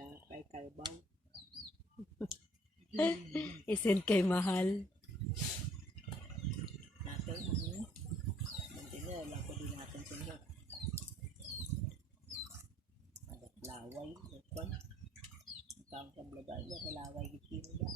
na kay Kalbang. Isend kay mahal. Natin, mantina, wala ko din natin siya. Laway, ito. Ang kamlagay niya, laway, gipin niya.